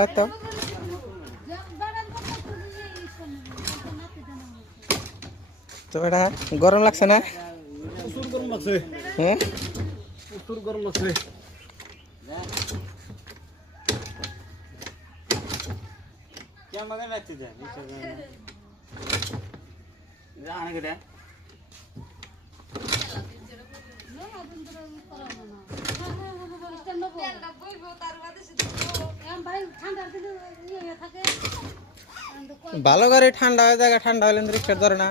লাগতো তো এটা গরম লাগছে না? প্রচুর গরম লাগছে। হ্যাঁ প্রচুর গরম লাগছে। কেমন মজা লাগছে যা যা আনে কেটে ভালো করে ঠান্ডা হয়ে জায়গা ঠান্ডা হলে রিক্সার ধরে না।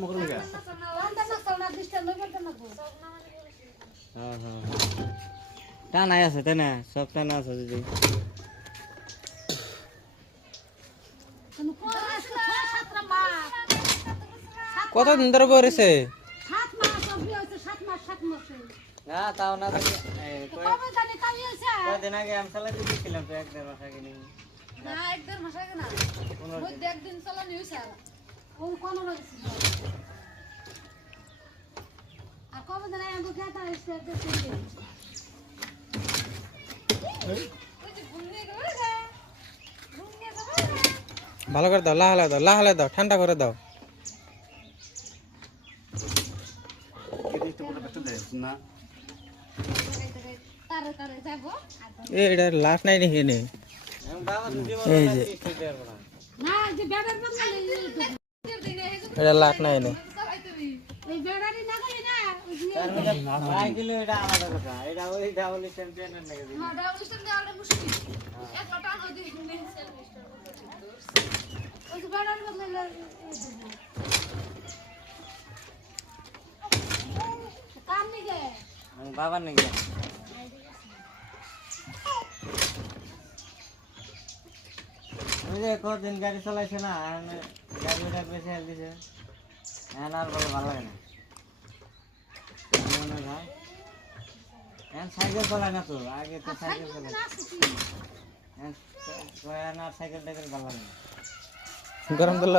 মকর মেঘা। টানাই আছে তাই না সব টানা আছে যদি কতদিন ধরে পড়েছে? না তাও না কয়দিন আগে আমি চালাই দিয়েছিলাম তো 1-1.5 মাস আগে নেই না 1-1.5 মাস আগে না মধ্যে একদিন চালানি হয়েছে ও কোন লাগছে আর কবে দিন আগে গেটা এসে দেখতে ওই যে ঘুমিয়ে গেল রে ঘুমিয়ে গেল ভালো করে দাও, লাহালে দাও, ঠান্ডা করে দাও। না তারে তারে যাবো এটা লাশ নাই নাকি নে? বাবা যদি এই যে না যে বেড়ার বদলে এটা লাশ নাই নে। এই বেড়ারি না গলি না তার মধ্যে ভাই দিলে এটা আলাদা কথা এটা ওই ডাবল চ্যাম্পিয়নের নাকি দিল হ্যাঁ ডাবল স্ট্যান্ড দেওয়াটা মুশকিল এক টান ওই দিন ওই যে বেড়ার বদলে কাম নি গে বাবার নাকি ওই যে কদিন গাড়ি চালাইছে না গাড়িটা বেশি হেল দিছে আর বলে ভালো লাগে না মনে হয় সাইকেল চালায় না তো আগে তো সাইকেল চালায় আর সাইকেল টাইকেল ভালো লাগে না গরম দিল